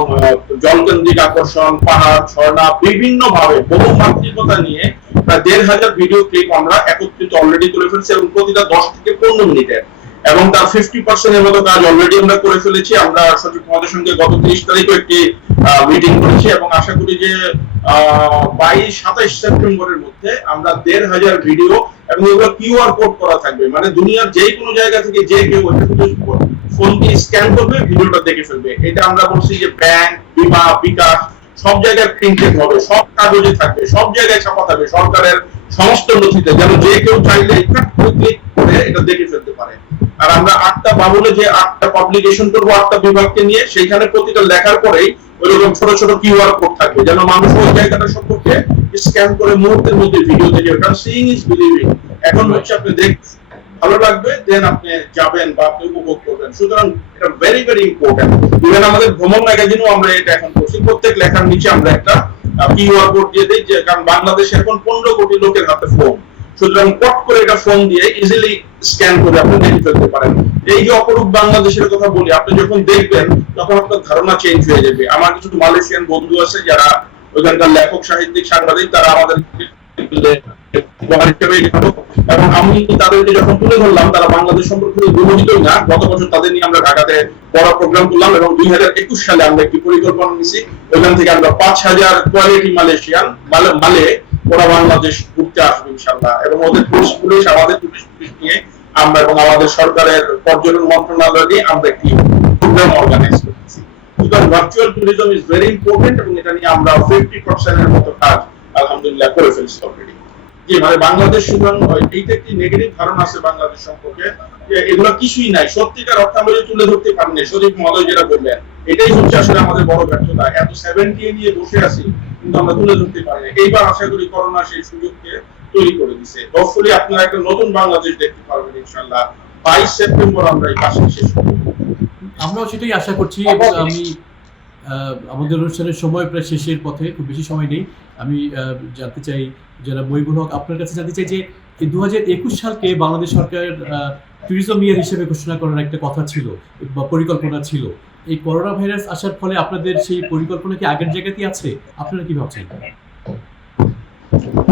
জলকেন্দ্রিক আকর্ষণ, পাহাড়, ঝর্ণা, বিভিন্ন ভাবে বহু মাত্রিকতা নিয়ে প্রায় 1,500 ভিডিও ক্লিপ আমরা একত্রিত অলরেডি করে ফেলছি, এবং প্রতিটা 10 থেকে 15 মিনিটের, এবং তার 50% এর মতো কাজ অলরেডি আমরা করে ফেলেছি। আমরা সচিব মহোদয়ের সঙ্গে গত 30 তারিখে একটি মিটিং করেছি, এবং আশা করি যে 22-27 সেপ্টেম্বরের মধ্যে আমরা 1,500 ভিডিও, এবং এগুলো কিউআর কোড করা থাকবে, মানে দুনিয়ার যে কোনো জায়গা থেকে যে কেউ ফোন দিয়ে স্ক্যান করবে, ভিডিওটা দেখে ফেলবে। এটা আমরা বলছি যে ব্যাংক, বিমা, বিকাশ সব জায়গায় প্রিন্টেড হবে, সব কাগজে থাকবে, সব জায়গায় ছাপা থাকবে, সরকারের সমস্ত নথিতে, যেন যে কেউ চাইলে ক্লিক করে এটা দেখে ফেলতে পারে। আর আমরা 8টা বাবুলে যে 8টা পাবলিকেশন করবো 8টা বিভাগকে নিয়ে, সেইখানে প্রতিটা লেখার পরেই ওইরকম ছোট ছোট কিউআর কোড থাকবে, যেন মানুষ ওই জায়গাটা সম্পর্কে স্ক্যান করে মুহূর্তের মধ্যে ভিডিও দেখে। কারণ সিইং ইজ বিলিভিং। এখন হচ্ছে আপনি দেখবেন, ভালো লাগবে, দেন আপনি যাবেন বা আপনি উপভোগ করবেন। সুতরাং এটা ভেরি ভেরি ইম্পর্টেন্ট। ইভেন আমাদের ভ্রমণ ম্যাগাজিনও আমরা এটা এখন করছি, প্রত্যেক লেখার নিচে আমরা একটা কিউআর কোড দিয়ে দিই, যে কারণ বাংলাদেশে এখন 15 কোটি লোকের হাতে ফোন। সুতরাং পট করে এটা ফোন দিয়ে ইজিলি স্ক্যান করে আপনি দেখে ফেলতে পারেন। এই যে অপরূপ বাংলাদেশের কথা বলি, আপনি যখন দেখবেন তখন আপনার ধারণা চেঞ্জ হয়ে যাবে। আমার কিছু মালয়েশিয়ান বন্ধু আছে যারা ওইখানকার লেখক, সাহিত্যিক, সাংবাদিক, তারা আমাদের এবং আমি তাদেরকে যখন তুলে ধরলাম, তারা বাংলাদেশ সম্পর্কে বিমোহিতই না। গত বছর তাদের নিয়ে আমরা ঢাকাতে বড় প্রোগ্রাম করলাম এবং 2021 সালে আমরা একটি পরিকল্পনা নিয়েছি, ওইখান থেকে আমরা 5000 কোয়ালিটি মালয়েশিয়ান মালে ওরা বাংলাদেশ ঘুরতে আসবে ইনশাআল্লাহ। এবং ওদের পুলিশ আমাদের পুলিশ নিয়ে আমরা এবং আমাদের সরকারের পর্যটন মন্ত্রণালয় নিয়ে আমরা একটি প্রোগ্রাম অর্গানাইজ করতেছি। সুতরাং virtual tourism is very important এবং এটা নিয়ে আমরা 50% এর মতো কাজ আলহামদুলিল্লাহ করে ফেলছি অলরেডি। যে মানে বাংলাদেশ, সুতরাং এইটা একটি নেগেটিভ ধারণা আছে বাংলাদেশ সম্পর্কে, যে এগুলো কিছুই নাই, সত্যিকার অর্থে আমরা তুলে ধরতে পারিনি। সজীব মহোদয় যেটা বললেন, এটাই হচ্ছে আসলে আমাদের বড় ব্যর্থতা। এত 70 নিয়ে বসে আছি কিন্তু আমরা তুলে ধরতে পারি না। এইবার আশা করি করোনা সেই সুযোগকে তৈরি করে দিছে। হোপফুলি আপনারা একটা নতুন বাংলাদেশ দেখতে পারবেন ইনশাআল্লাহ। 22 সেপ্টেম্বর আমরা এই কাজটি শেষ করব। আমরাও সেটাই আশা করছি। এবং আমি আমাদের অনুষ্ঠানের সময় প্রায় শেষের পথে, খুব বেশি সময় নেই। আমি জানতে চাই, যারা মহিবুল হক, আপনার কাছে জানতে চাই যে এই 2021 সালকে বাংলাদেশ সরকারের ট্যুরিজম ইয়ার হিসেবে ঘোষণা করার একটা কথা ছিল বা পরিকল্পনা ছিল। এই করোনা ভাইরাস আসার ফলে আপনাদের সেই পরিকল্পনা কি আগের জায়গাতেই আছে? আপনারা কি ভাবছেন?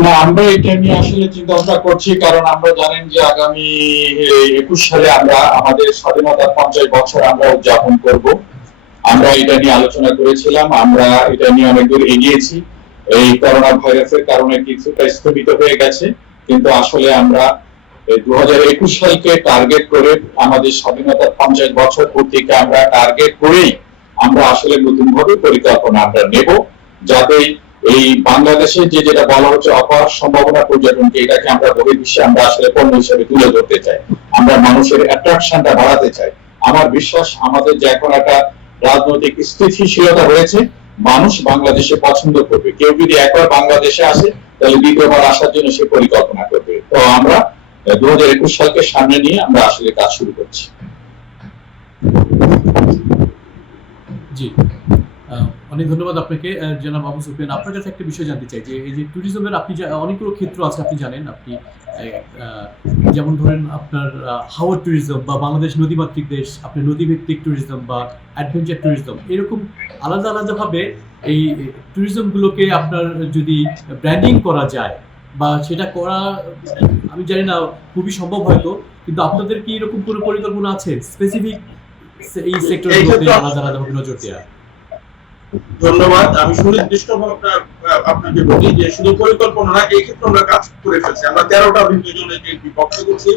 না, আমরা এটা নিয়ে আসলে চিন্তা ভাবনা করছি, কারণ আমরা জানেন যে আগামী 21 সালে আমরা আমাদের স্বাধীনতার 50 বছর আমরা উদযাপন করব। আমরা এটা নিয়ে আলোচনা করেছিলাম, আমরা এটা নিয়ে অনেক দূর এগিয়েছি। এই করোনা ভাইরাসের কারণে কিছুটা স্থগিত হয়ে গেছে, কিন্তু আসলে আমরা 2021 সালকে টার্গেট করে আমাদের স্বাধীনতার 50 বছর পূর্তিকে আমরা টার্গেট করেই আমরা আসলে নতুন ভাবে পরিকল্পনা আমরা নেব, যাতে এই বাংলাদেশে যেটা বলা হচ্ছে অপার সম্ভাবনা পর্যটনকে, এটাকে আমরা বহির্বিশ্বে আমরা আসলে পণ্য হিসেবে তুলে ধরতে চাই। আমরা মানুষের অ্যাট্রাকশনটা বাড়াতে চাই। আমার বিশ্বাস আমাদের যে এখন একটা রাজনৈতিক স্থিতিশীলতা রয়েছে, মানুষ বাংলাদেশে পছন্দ করবে। কেউ যদি একবার বাংলাদেশে আসে তাহলে দ্বিতীয়বার আসার জন্য সে পরিকল্পনা করবে। তো আমরা 2021 সালকে সামনে নিয়ে আমরা আসলে কাজ শুরু করছি। জি, অনেক ধন্যবাদ আপনাকে জনাব আবু সুফিয়ান। আপনার কাছে একটা বিষয় জানতে চাই যে এই যে ট্যুরিজমের আপনি অনেকগুলো ক্ষেত্র আছে, আপনি জানেন। আপনি যেমন ধরেন আপনার হাওয়ার ট্যুরিজম বা বাংলাদেশ নদীমাতৃক দেশ, আপনি নদীভিত্তিক ট্যুরিজম বা অ্যাডভেঞ্চার ট্যুরিজম, এরকম আলাদা আলাদাভাবে এই ট্যুরিজমগুলোকে আপনার যদি ব্র্যান্ডিং করা যায় বা সেটা করা, আমি জানি না খুবই সম্ভব হয়তো, কিন্তু আপনাদের কি এরকম কোনো পরিকল্পনা আছে স্পেসিফিক এই সেক্টরগুলোতে আলাদা আলাদাভাবে নজর দেওয়া? ধন্যবাদ। আমি সুনির্দিষ্টভাবে আপনাকে বলি যে শুধু পরিকল্পনা না, এই ক্ষেত্রে আমরা কাজ করে ফেলছি। আমরা 13টা ভিন্ন বিভক্ত করছি।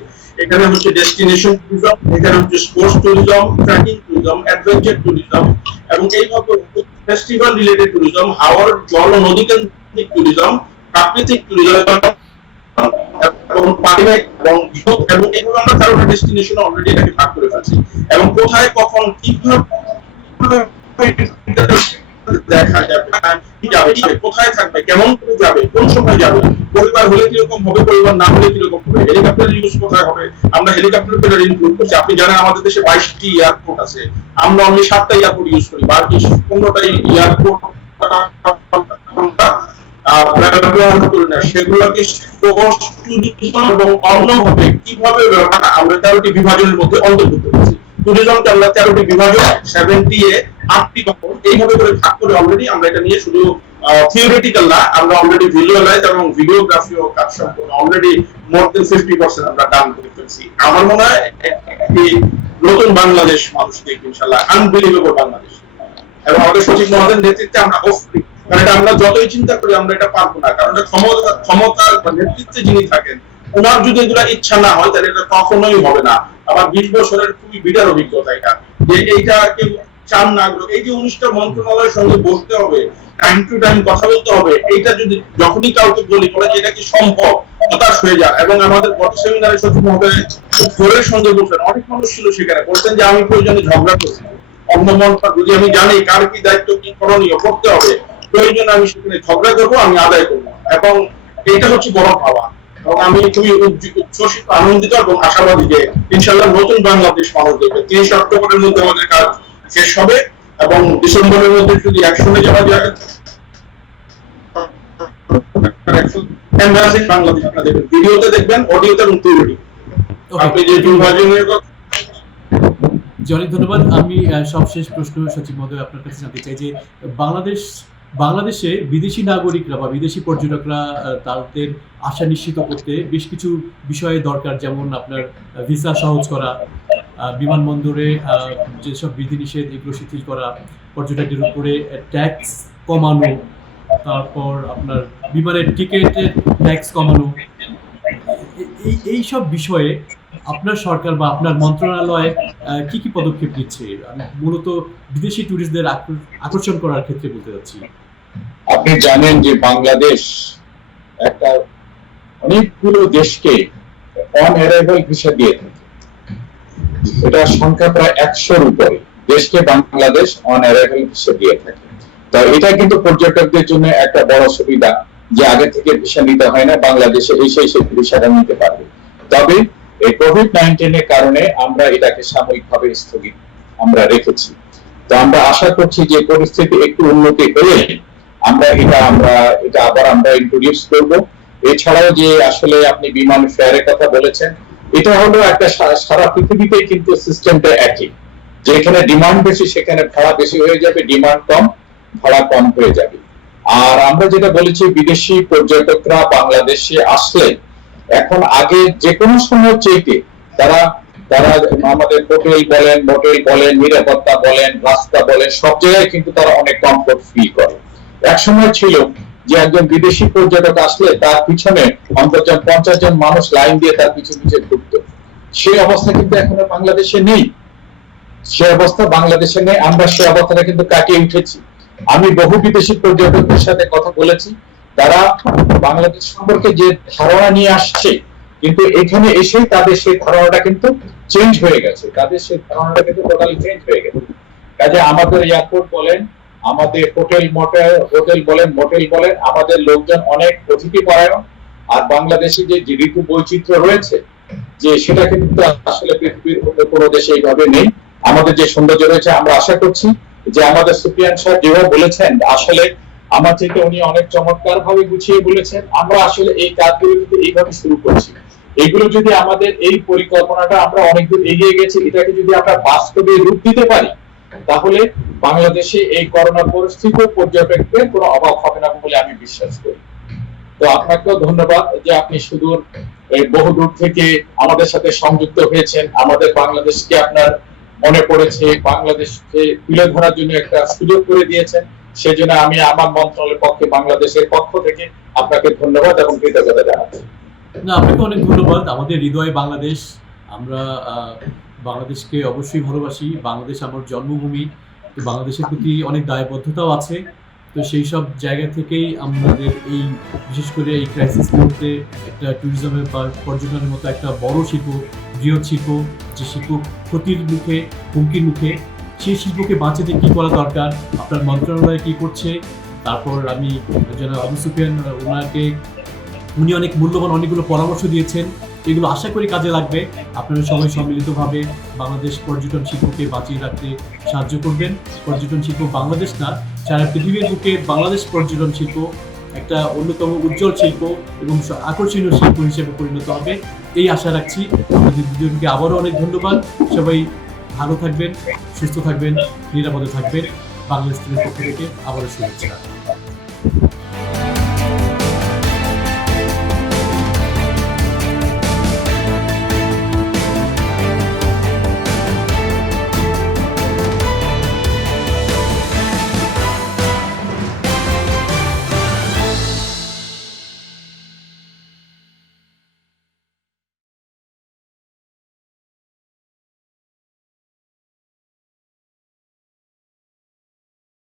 এখানে হচ্ছে ডেস্টিনেশন ট্যুরিজম, এখানে হচ্ছে sports tourism, trekking tourism, adventure tourism, এবং এইভাবে ফেস্টিভ্যাল রিলেটেড ট্যুরিজম, হাওয়ার জল ও নদী কেন্দ্রিক ট্যুরিজম, প্রাকৃতিক ট্যুরিজম এবং পারিবারিক এবং এইভাবে আমরা 13টা ডেস্টিনেশন অলরেডি এটাকে ভাগ করে ফেলছি। এবং কোথায়, কখন, কিভাবে দেখা যাবে, কোথায় থাকবে, কেমন করে যাবে, কোন সময় যাবে, পরিবার হলে কিরকম হবে, পরিবার না হলে কিরকম হবে, হেলিকপ্টার ইউজ কোথায় হবে, আমরা হেলিকপ্টার ইনক্লুড করছি। আপনি জানেন আমাদের দেশে 22টি এয়ারপোর্ট আছে, আমরা অনলি 7টা এয়ারপোর্ট ইউজ করি, বাকি 15টাই এয়ারপোর্ট সেগুলোকে এবং অন্যভাবে কিভাবে আমরা 13টি বিভাজনের মধ্যে অন্তর্ভুক্ত করছি। ট্যুরিজমকে আমরা 13টি বিভাজন, 70 এ 8টি কাপড়, এইভাবে করে ভাগ করে অলরেডি আমরা এটা নিয়ে শুধু থিওরিটিক্যাল না, আমরা অলরেডি ভিজুয়ালাইজ এবং ভিডিওগ্রাফিও কাজ সম্পূর্ণ অলরেডি মোর দেন 50% আমরা ডান করে ফেলছি। আমার মনে হয় একটি নতুন বাংলাদেশ মানুষ দেখবে ইনশাআল্লাহ, আনবিলিভেবল বাংলাদেশ। এবং আমাদের সচিব মহোদয়ের নেতৃত্বে আমরা হোপফুলি, কারণ এটা আমরা যতই চিন্তা করি আমরা এটা পারবো না, কারণ ক্ষমতার বা নেতৃত্বে যিনি থাকেন ওনার যদি এগুলা ইচ্ছা না হয় তাহলে এটা কখনোই হবে না। আমার 20 বছরের খুবই বিরাট অভিজ্ঞতা এটা, যে এইটা কেউ চান না। এই যে 19টা মন্ত্রণালয়ের সঙ্গে বসতে হবে, টাইম টু টাইম কথা বলতে হবে, এইটা যদি যখনই কাউকে বলি বলে যে এটা কি সম্ভব, হতাশ হয়ে যায়। এবং আমাদের গত সেমিনারে সচিব মহোদয় খুব জোরের সঙ্গে বলছেন, অনেক মানুষ ছিল সেখানে, বলছেন যে আমি প্রয়োজনে ঝগড়া করছি, অন্য মন্ত্রণালয় যদি আমি জানি কার কি দায়িত্ব, কি করণীয় করতে হবে, প্রয়োজনে আমি সেখানে ঝগড়া করবো, আমি আদায় করবো। এবং এইটা হচ্ছে বড় পাওয়া। এবং আমি খুবই উচ্ছ্বসিত, আনন্দিত এবং আশাবাদী যে ইনশাআল্লাহ নতুন বাংলাদেশ মানুষ দেখবে। 30 অক্টোবরের মধ্যে আমাদের কাজ শেষ হবে এবং ডিসেম্বরের মধ্যে যদি অ্যাকশনে যাওয়া যায় এম্বারাসিং বাংলাদেশ আপনারা দেখবেন, ভিডিওতে দেখবেন, অডিওতে এবং টুইটে আপনি যে টু ভার্জনের কথা। জি, অনেক ধন্যবাদ। আমি সবশেষ প্রশ্ন সচিব মহোদয় আপনার কাছে জানতে চাই যে বাংলাদেশে বিদেশি নাগরিকরা বা বিদেশি পর্যটকরা তাদের আশা নিশ্চিত করতে বেশ কিছু বিষয়ে দরকার, যেমন আপনার ভিসা সহজ করা, বিমানবন্দরে যেসব বিধিনিষেধ এগুলো শিথিল করা, পর্যটকদের উপরে ট্যাক্স কমানো, তারপর আপনার বিমানের টিকিটের ট্যাক্স কমানো, এই সব বিষয়ে আপনার সরকার বা আপনার মন্ত্রণালয় কি কি পদক্ষেপ নিচ্ছে? আমি মূলত বিদেশি ট্যুরিস্টদের আকর্ষণ করার ক্ষেত্রে বলতে চাচ্ছি। আপনি জানেন যে বাংলাদেশ একটা অনেকগুলো দেশকে অন অ্যারাইভাল ভিসা দিয়ে থাকে। এটা সংখ্যা প্রায় 100-র উপরে দেশকে বাংলাদেশ অন অ্যারাইভাল ভিসা দিয়ে থাকে। তো এটা কিন্তু পর্যটকদের জন্য একটা বড় সুবিধা যে আগে থেকে ভিসা নিতে হয় না, বাংলাদেশে এসে ভিসাটা নিতে পারবে। তবে এই কোভিড-19 এর কারণে আমরা এটাকে সাময়িকভাবে স্থগিত আমরা রেখেছি। তো আমরা আশা করছি যে পরিস্থিতি একটু উন্নতি হলে আমরা এটা আবার আমরা ইন্ট্রোডিউস করব। এছাড়াও যে আসলে আপনি বিমান ফেয়ারের কথা বলেছেন, এটা হলো একটা সারা পৃথিবীতে কিন্তু সিস্টেমটা একই, যেখানে ডিমান্ড বেশি সেখানে ভাড়া বেশি হয়ে যাবে, ডিমান্ড কম ভাড়া কম হয়ে যাবে। আর আমরা যেটা বলেছি, বিদেশি পর্যটকরা বাংলাদেশে আসলে এখন আগে যে কোনো সময় চাইতে তারা আমাদের হোটেল বলেন, মোটেল বলেন, নিরাপত্তা বলেন, রাস্তা বলেন, সব জায়গায় কিন্তু তারা অনেক কমফোর্ট ফিল করে। এক সময় ছিল যে একজন বিদেশি পর্যটক আসলে তার পিছনে অন্তত 50 জন মানুষ লাইন দিয়ে তার পিছু পিছু ঘুরতো। সেই অবস্থা কিন্তু এখন বাংলাদেশে নেই। সে অবস্থা বাংলাদেশে নেই, আমরা সে অবস্থাটা কিন্তু কাটিয়ে উঠেছি। আমি বহু বিদেশি পর্যটকদের সাথে কথা বলেছি, তারা বাংলাদেশ সম্পর্কে যে ধারণা নিয়ে আসছে, কিন্তু এখানে এসে তাদের সেই ধারণাটা কিন্তু চেঞ্জ হয়ে গেছে, তাদের সেই ধারণাটা কিন্তু টোটালি চেঞ্জ হয়ে গেছে। কাজে আমাদের এয়ারপোর্ট বলেন, আমাদের হোটেল বলেন, মোটেল বলেন, আমাদের লোকজন অনেক অতিথি পরায়ণ। আর বাংলাদেশে যে ঋতু বৈচিত্র্য রয়েছে, যে সেটা কিন্তু আসলে পৃথিবীর অন্য কোনো দেশে এইভাবে নেই। আমাদের যে সৌন্দর্য রয়েছে, আমরা আশা করছি যে আমাদের সুপ্রিয়ান সাহেব যেভাবে বলেছেন, আসলে আমার থেকে উনি অনেক চমৎকার ভাবে গুছিয়ে বলেছেন। আমরা আসলে এই কাজগুলো কিন্তু এইভাবে শুরু করছি। এগুলো যদি আমাদের এই পরিকল্পনাটা আমরা অনেকদূর এগিয়ে গেছি, এটাকে যদি আমরা বাস্তবে রূপ দিতে পারি, তাহলে বাংলাদেশে এই করোনা পরিস্থিতি পর্যটকদের কোনো অভাব হবে না বলে আমি বিশ্বাস করি। তো আপনাকেও ধন্যবাদ যে আপনি সুদূর বহুদূর থেকে আমাদের সাথে সংযুক্ত হয়েছেন, আমাদের বাংলাদেশকে আপনার মনে পড়েছে, বাংলাদেশকে তুলে ধরার জন্য একটা সুযোগ করে দিয়েছেন। সেজন্য আমি আমার মন্ত্রণালয়ের পক্ষে, বাংলাদেশের পক্ষ থেকে আপনাকে ধন্যবাদ এবং কৃতজ্ঞতা জানাচ্ছি। না, আপনাকে অনেক ধন্যবাদ। আমাদের হৃদয়ে বাংলাদেশ, আমরা বাংলাদেশকে অবশ্যই ভালোবাসি। বাংলাদেশ আমার জন্মভূমি, তো বাংলাদেশের প্রতি অনেক দায়বদ্ধতাও আছে। তো সেই সব জায়গা থেকেই আমাদের এই বিশেষ করে এই ক্রাইসিস মুহূর্তে একটা ট্যুরিজমের বা পর্যটনের মতো একটা বড় শিল্প, বৃহৎ শিল্প, যে শিল্প ক্ষতির মুখে, হুমকির মুখে, সেই শিল্পকে বাঁচাতে কী করা দরকার, আপনার মন্ত্রণালয় কী করছে। তারপর আমি যেন আবু সুফিয়ান উনি অনেক মূল্যবান অনেকগুলো পরামর্শ দিয়েছেন, এগুলো আশা করি কাজে লাগবে। আপনারা সবাই সম্মিলিতভাবে বাংলাদেশ পর্যটন শিল্পকে বাঁচিয়ে রাখতে সাহায্য করবেন। পর্যটন শিল্প বাংলাদেশ না, সারা পৃথিবীর বুকে বাংলাদেশ পর্যটন শিল্প একটা অন্যতম উজ্জ্বল শিল্প এবং আকর্ষণীয় শিল্প হিসেবে পরিণত হবে, এই আশা রাখছি। আমাদের দুজনকে আবারও অনেক ধন্যবাদ। সবাই ভালো থাকবেন, সুস্থ থাকবেন, নিরাপদে থাকবেন। বাংলাদেশ পক্ষ থেকে আবারও শুভেচ্ছা।